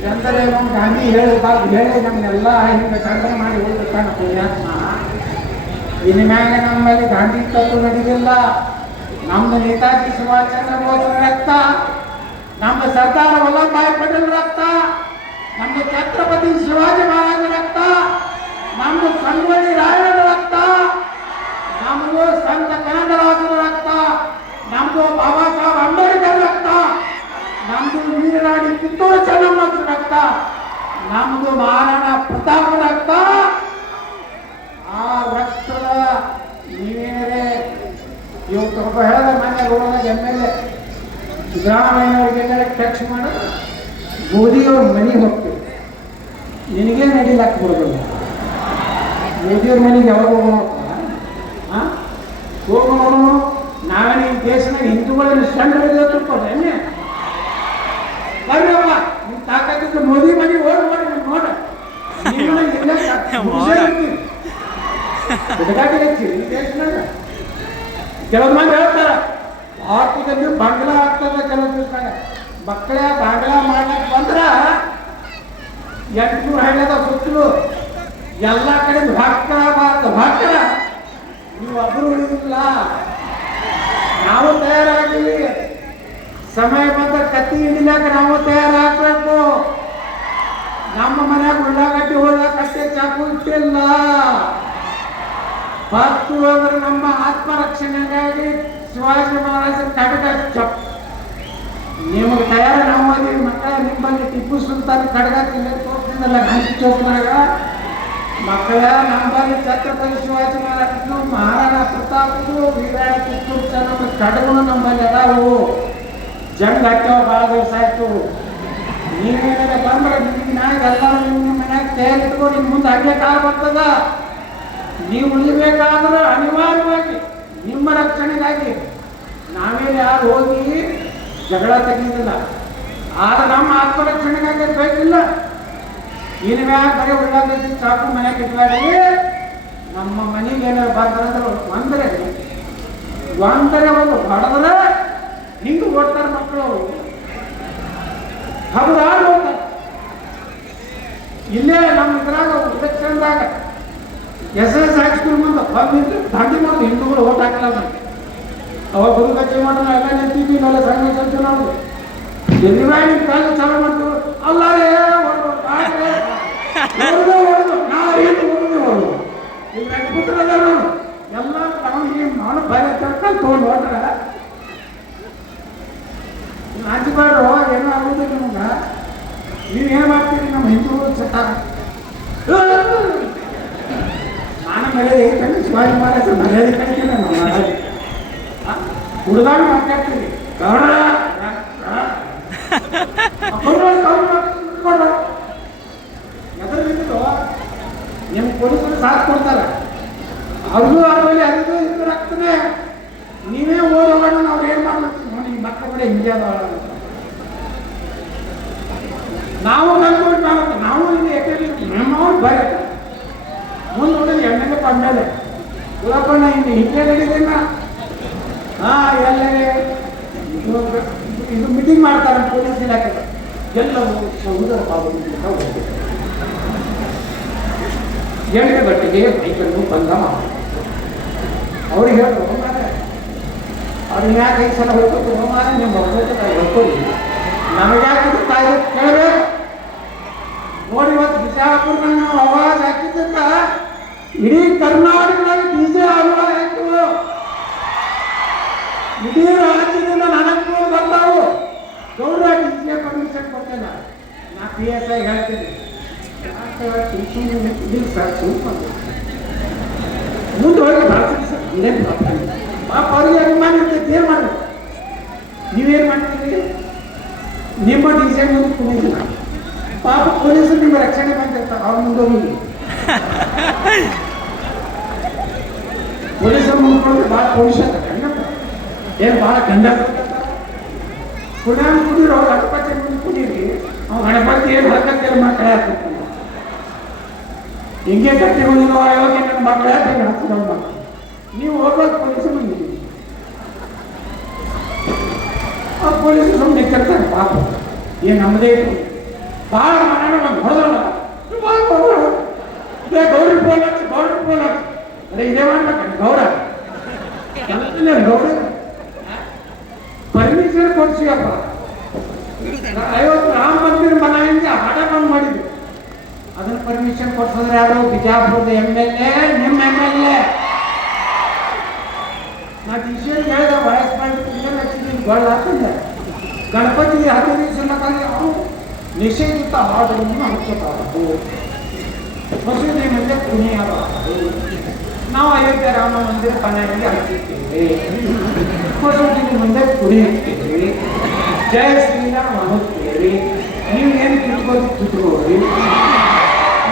ಚಂದ್ರೇನೋ ಗಾಂಧಿ ಹೇಳಿ ನಮ್ಮನ್ನೆಲ್ಲ ಹಿಂಗೆ ಚಂದ್ರ ಮಾಡಿ ಹೋಗ್ಬೇಕಾನ ಪುಣ್ಯಾತ್ಮ. ಇನ್ನು ಮ್ಯಾಗ ನಮ್ಮಲ್ಲಿ ಗಾಂಧಿ ತತ್ವ ನಡೆದಿಲ್ಲ. ನಮ್ದು ನೇತಾಜಿ ಸುಭಾಷ್ ಚಂದ್ರ ಬೋಸ್ ರಕ್ತ, ನಮ್ಮ ಸರ್ದಾರ್ ವಲ್ಲಭಭಾಯಿ ಪಟೇಲ್ ರಕ್ತ, ನಮ್ದು ಛತ್ರಪತಿ ಶಿವಾಜಿ ಮಹಾರಾಜ ರಕ್ತ, ನಮ್ದು ಸಂಗೊಳ್ಳಿ ರಾಯಣ್ಣ ರಕ್ತ, ನಮ್ದು ಸಂತ ಕನಕರಾಜರ ರಕ್ತ, ನಮ್ದು ಬಾಬಾ ಸಾಹೇಬ್ ಅಂಬೇಡ್ಕರ್ ರಕ್ತ, ನಮ್ದು ವೀರರಾಣಿ ಕಿತ್ತೂರು ಚೆನ್ನಮ್ಮನ ರಕ್ತ, ನಮ್ದು ಮಹಾರಾಣಾ ಪ್ರತಾಪ್ ರಕ್ತ. ಆ ರಕ್ತದ ನೀವೇನೇ ಇವತ್ತು ಒಬ್ಬ ಹೇಳಿದ ಮನೆ ರೋಡಾಗ MLA ಸಿದ್ದರಾಮಯ್ಯವ್ರಿಗೆಲ್ಲ ಟಚ್ ಮಾಡಿ ಮೋದಿಯವ್ರ ಮನೆಗೆ ಹೋಗ್ತೀವಿ. ನಿನಗೇ ನಡಿಲಾಕ ಬರೋದಿಲ್ಲ. ಮೋದಿಯವ್ರ ಮನೆಗೆ ಯಾವಾಗ ಹೋಗೋಣ? ನಾವೇನು ಈ ದೇಶನಾಗ ಹಿಂದೂಗಳಲ್ಲಿ ಸಣ್ಣ ತಿಳ್ಕೊಂಡು ಎಣ್ಣೆ ಬರ್ರಪ್ಪ, ನಿಮ್ಮ ತಾಕತ್ತಿದ್ರೆ ಮೋದಿ ಮನೆಗೆ ಹೋಗಿ ನೋಡಿ ನೋಡ ಹುಡುಗಾಟ ಹೆಚ್ಚಿರಿ ಈ ದೇಶನಾಗ. ಕೆಲವು ಮಂದಿ ಹೇಳ್ತಾರ ಭಾರತದಲ್ಲಿ ಬಾಂಗ್ಲಾ ಆಗ್ತದೆ. ಕೆಲವು ದಿವಸನಾಗ ಮಕ್ಕಳ ಬಾಂಗ್ಲಾ ಮಾಡ್ಲಿಕ್ಕೆ ಬಂದ್ರ 800 ಹಳ್ಳದ ಸುತ್ತಲೂ ಎಲ್ಲ ಕಡೆ ಭಾಗ್ಯ ನೀವು ಒಬ್ಬರು ಉಳಿದಿಲ್ಲ. ನಾವು ತಯಾರಾಗಿವಿ. ಸಮಯ ಬಂದ ಕತ್ತಿ ಹಿಡಿಲಾಕ ನಾವು ತಯಾರಾಗಬೇಕು. ನಮ್ಮ ಮನ್ಯಾಗ ಉಳ್ಳಾಗಡ್ಡಿ ಹೋದ ಕಟ್ಟೆ ಚಾಕು ಇಟ್ಟಿಲ್ಲ. ಭಕ್ತು ಅಂದ್ರೆ ನಮ್ಮ ಆತ್ಮರಕ್ಷಣೆಗಾಗಿ ಶಿವಾಜಿ ಮಹಾರಾಜ ಖಡ್ಗ ಚಪ್. ನಿಮಗೆ ತಯಾರ ನಾವು ಅದೀವಿ ಮಕ್ಕಳ. ನಿಮ್ಮಲ್ಲಿ ಟಿಪ್ಪು ಸುಲ್ತಾನ್ ಖಡ್ಗ ತೋರ್ಸಿದ್ದಲ್ಲ ಗಾಂಧಿ ಚೌಕ್ನಾಗ. ಮಕ್ಕಳ ನಂಬಲ್ಲಿ ಛತ್ರಪತಿ ಶಿವಾಜಿ ಮಹಾರಾಜನು, ಮಹಾರಾಣಾ ಪ್ರತಾಪದು, ವೀರಾಣ ಕಿತ್ತೂರು ಚೆನ್ನಮ್ಮ ಖಡ್ಗನು ನಮ್ಮಲ್ಲಿ ಅದಾವು. ಜಂಗ್ ಹಾಕ್ಯಾವ ಭಾಳ ದಿವಸ ಆಯ್ತು. ನೀವೇನಾರ ಬಂದ್ರೆ ನಿಮಗೆ ನಾ ಎಲ್ಲರೂ ನಿಮ್ಮ ಮನ್ಯಾಗ ತಯಾರಿ ಇಟ್ಕೊಂಡು ನಿಮ್ಮ ಮುಂದೆ ಹಂಗೆ ಕಾಲ ಬರ್ತದ. ನೀವು ಉಳಿಬೇಕಾದ್ರೆ ಅನಿವಾರ್ಯವಾಗಿ ನಿಮ್ಮ ರಕ್ಷಣೆಗಾಗಿ ನಾವೇನು ಯಾರು ಹೋಗಿ ಜಗಳ ತೆಗೆಯೋದಿಲ್ಲ. ಆದ್ರೆ ನಮ್ಮ ಆತ್ಮರಕ್ಷಣೆಗಾಗಿ ಬೇಕಿಲ್ಲ. ಇನ್ನು ಮ್ಯಾಗ ಬರೀ ಉಳ್ಳಾಗಡ್ಡಿ ಚಾಕು ಮನೆಗೆ ಇಟ್ಟಾಡಿ. ನಮ್ಮ ಮನೆಗೆ ಏನಾರು ಬಂದ್ರೆ ಒಂದರೆ ಒಂದು ಹೊಡೆದ್ರೆ ಹಿಂಗೆ ಓಡ್ತಾರೆ ಮಕ್ಕಳು. ಹೌದಾರು ಹೋಗ್ತಾರೆ. ಇಲ್ಲೇ ನಮ್ಮ ಇದ್ರಾಗ ಇಲೆಕ್ಷನ್ದಾಗ SS ಹೈ ಸ್ಕೂಲ್ ಮುಂದೆ ಬಂದಿದ್ದು ದಾಂಡಿ ಮಾಡೋದು ಹಿಂದೂಗಳು ಓಟ್ ಹಾಕಲ್ಲ. ಅವಾಗ ಗುರುಗಜ್ಜೆ ಮಾಡೋಣ ಎಲ್ಲ ನಿಂತಿದ್ವಿ. ನಾವೆಲ್ಲ ಸಂಘ ಸಂಚು ನಾವು ಎಲ್ಲಿವಾಗಿ ಕಾಲ ಚಾಲು ಮಾಡ್ತೀವಿ. ಅಲ್ಲಾರೇ ಎಲ್ಲ ನಾವು ಈ ಮಾಡು ಬರ ತಗೊಂಡು ಹೋದ್ರೆ ನಾಚಿಬಾರು ಏನೋ ಆಗುದು ನಿಮ್ಗೆ. ನೀವೇನು ಮಾಡ್ತೀರಿ? ನಮ್ಮ ಹಿಂದೂಗಳು ಚಟ ನಾನು ಮರ್ಯಾದೆ ಐತಂದ್ರೆ ಶಿವಾಜಿ ಮಹಾರಾಜ ಮರ್ಯಾದೆ ಕಳಿಸಿಲ್ಲ. ನಾವು ಮಾಡೋದು ಹುಡುಗಾಡು ಮಾತಾಡ್ತೀವಿ. ಗೌಡ ಎದುರು ನಿಮ್ಮ ಪೊಲೀಸರು ಸಾಥ್ ಕೊಡ್ತಾರೆ. ಅವ್ರಿಗೂ ಅವರಲ್ಲಿ ಅದಕ್ಕೂ ಇದು ಆಗ್ತದೆ. ನೀವೇ ಓದೋಣ ನಾವು ಏನು ಮಾಡ್ಬೇಕು ನೋಡಿ. ಮಕ್ಕಳ ಕಡೆ ಹಿಂಗೆ ನಾವು ಕಲ್ತ್ಕೊಂಡು ಮಾಡ್ಬೇಕು. ನಾವು ಇಲ್ಲಿ ನಮ್ಮವ್ರು ಬರ ಮುಂದೆ ನೋಡಿದ್ರೆ ಎಣ್ಣೆಗೆ ಪಂಡಲೆ ಉಳಪಣ್ಣ ಹಿಂಗೆ ಹಿಂಗೆ ಹಿಡಿದೇನ. ಎಲ್ಲೇ ಇದು ಮೀಟಿಂಗ್ ಮಾಡ್ತಾರೆ ಪೊಲೀಸ್ ಇಲಾಖೆ. ಎಲ್ಲವೂ ಸಹೋದರ ಬಾಬು ಎಣ್ಣೆ ಬಟ್ಟೆಗೆ ಬೈಕನ್ನು ಬಂದ ಮಾಡಿ ಅವ್ರಿಗೆ ಹೇಳಿದ್ರು, ಅವ್ರಿಗೆ ಯಾಕೆ 5 ಸಲ ಹೊಯ್ತು ಹೋಮಾರ ನಿಮ್ಮ ಹೊಯ್ಕೊಳ್ಳಿ ನಮಗೆ ಯಾಕೆ ತಾಯಿ ಕೇಳಬೇಕು ನೋಡಿ. ಇವತ್ತು ಬಿಜಾಪುರದಾಗ ನಾವು ಅವಾಜ್ ಹಾಕಿದ್ದ ಇಡೀ ಕರ್ನಾಟಕದಲ್ಲಿ DJ ಅವಾಜ್ ಹಾಕಿವು. ಇಡೀ ರಾಜ್ಯದಿಂದ ನನಗೂ ಬರ್ತಾವು. ಗೌಡ DJ ಪರ್ಮಿಷನ್ ಕೊಟ್ಟಿಲ್ಲ. ನಾ PSI ಹೇಳ್ತೀನಿ ಮುಂದೆ ಹೋಗಿ ಬರ್ತೀನಿ ಸರ್. ಇದೇನು ಬರ್ತಾನೆ ಪಾಪ ಅವ್ರಿಗೆ ಅಭಿಮಾನ ಇರ್ತೈತಿ. ಏನು ಮಾಡಬೇಕು? ನೀವೇನು ಮಾಡ್ತೀರಿ? ನಿಮ್ಮ DJ ಮುಂದೆ ಕುಣಿದಿಲ್ಲ. ಪಾಪ ಪೊಲೀಸರು ನಿಮ್ಮ ರಕ್ಷಣೆ ಬಂದಿರ್ತಾರೆ. ಅವ್ರ ಮುಂದೆ ಹೋಗಿ ಪೊಲೀಸರು ಮುಂದ್ಕೊಂಡು ಭಾಳ ಪೊಲೀಸ್ ಏನು ಭಾಳ ಗಂಡ ಕುಡಿಯೋ ಕುಡಿರೋ ಗಣಪತಿ ಮುಂದೆ ಕುಡೀರಿ. ಅವ್ನು ಗಣಪತಿ ಏನು ಹರಕತ್ತೆ ಮಕ್ಕಳ ಹಿಂಗೆ ಕಟ್ಟಿಕೊಂಡಿರೋ ಯೋಗಿ ನನ್ನ ಮಕ್ಕಳ ಯಾಕೆ ಹಾಕ್ತಿರೋ ಮಕ್ಕಳು. ನೀವು ಹೋಗೋದು ಪೊಲೀಸರು ಬಂದಿದ್ದೀವಿ. ಆ ಪೊಲೀಸರು ಸುಮ್ಮನೆ ಕೆಡ್ತಾರೆ ಪಾಪ. ಏನು ನಮ್ಮದೇ ಭಾಳ ಮನೆ ನಮ್ಗೆ ಹೊಡೆದಲ್ಲ. ಗೌರಿ ಫೋನ್ ಹಚ್ಚಿ ಅದೇ ಇದೇ ಮಾಡ್ಬೇಕಂడి ಗೌಡ ಗೌಡ ಪರ್ಮಿಷನ್ ಕೊಡ್ಸಿಯಪ್ಪ. 50 ರಾಮ ಮಂದಿರ ಮನೆಯಿಂದ ಹಠ ಬಂದ್ ಮಾಡಿದ್ವಿ. ಅದನ್ನ ಪರ್ಮಿಷನ್ ಕೊಡ್ಸಿದ್ರೆ ಯಾರು? ಬಿಜಾಪುರದ MLA, ನಿಮ್ಮ MLA. ನಾ ಡಿಸಿಷನ್ ಹೇಳಿದ ವಾಯ್ಸ್ ಮಾಡಿ ಗೊಳ್ಳ ಹಾಕಿದ್ದೆ. ಗಣಪತಿ 15 ದಿವಸ ಅವರು ನಿಷೇಧಿತ ಹಾಡುಗಳನ್ನು ಹಚ್ಚಬಾರದು, ಮಸೂದೆ ಮುಂದೆ ಕುಣಿಯಬಾರದು. ನಾವು ಅಯೋಧ್ಯೆ ರಾಮ ಮಂದಿರ ಮನೆಯಲ್ಲಿ ಹಚ್ಚಿದ್ದೇವೆ, ಮಸೂದೆ ಮುಂದೆ ಕುಣಿಯುತ್ತೇವೆ, ಜಯ ಶ್ರೀರಾಮ್ ಅನ್ನುತ್ತೇವೆ. ನೀವು ಏನು ಕಿತ್ಕೋರಿ,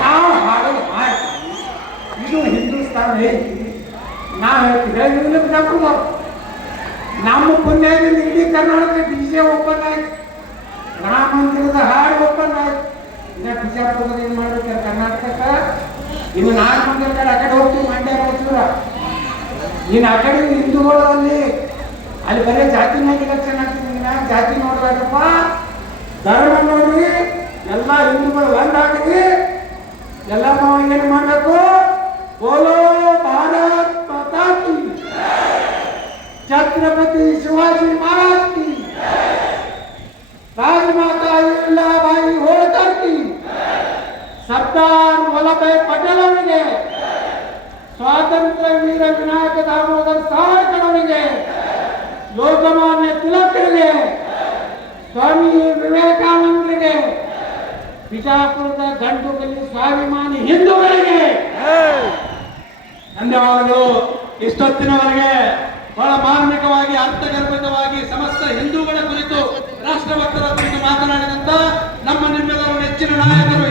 ನಾವು ಹಾಡಲು ಮಾಡ್ತೀವಿ. ಇದು ಹಿಂದೂಸ್ತಾನ ಹೇಳ್ತೀವಿ. ನಾವು ಹೇಳ್ತೀವಿ ನಮ್ಮ ಪುಣ್ಯದಿಂದ ಇಡೀ ಕರ್ನಾಟಕ DJ ಓಪನ್ ಆಯ್ತು, ರಾಮ ಮಂದಿರದ ಹಾಡು ಓಪನ್ ಆಯ್ತು. ಇನ್ನ ಬಿಜಾಪುರದಲ್ಲಿ ಏನು ಮಾಡ್ಬೇಕು ಕರ್ನಾಟಕ? ಇನ್ನು ನಾಲ್ಕು ಮಂದಿರ ಆ ಕಡೆ ಹೋಗ್ತೀವಿ, ಮಂಡ್ಯ ಮೈಸೂರ. ಇನ್ನು ಆ ಕಡೆ ಹಿಂದೂಗಳಲ್ಲಿ ಅಲ್ಲಿ ಬರೀ ಜಾತಿ ಮೇಲೆ ಎಲೆಕ್ಷನ್ ಆಗ್ತಿದ್ವಿ. ಜಾತಿ ನೋಡ್ಬೇಕಪ್ಪ, ಧರ್ಮ ನೋಡ್ರಿ. ಎಲ್ಲ ಹಿಂದೂಗಳು ಒಂದಾಗ್ರಿ. ಎಲ್ಲ ಏನು ಮಾಡಬೇಕು? ಬೋಲೋ ಭಾರತ್ ಮಾತಾ ಕಿ. छत्रपति शिवाजी महाराज की, राजमाता अहिल्याबाई होळकर की, सरदार वल्लभभाई पटेल ಅವರಿಗೆ, ಸ್ವಾತಂತ್ರ್ಯ ವೀರ ವಿನಾಯಕ ದಾಮೋದರ ಸಾವರ್ಕರ್ ಅವರಿಗೆ, ಲೋಕಮಾನ್ಯ ತಿಲಕರಿಗೆ, ಸ್ವಾಮಿ ವಿವೇಕಾನಂದರಿಗೆ, ಬಿಜಾಪುರದ ಗಂಡುಗಲಿ ಸ್ವಾಭಿಮಾನಿ ಹಿಂದೂಗಳಿಗೆ ಧನ್ಯವಾದಗಳು. ಇಷ್ಟೊತ್ತಿನವರೆಗೆ ಬಹಳ ಮಾರ್ಮಿಕವಾಗಿ ಅರ್ಥಗರ್ಭಿತವಾಗಿ ಸಮಸ್ತ ಹಿಂದೂಗಳ ಕುರಿತು, ರಾಷ್ಟ್ರಭಕ್ತರ ಕುರಿತು ಮಾತನಾಡಿದಂತ ನಮ್ಮ ನಿಮ್ಮೆಲ್ಲರ ನೆಚ್ಚಿನ ನಾಯಕರು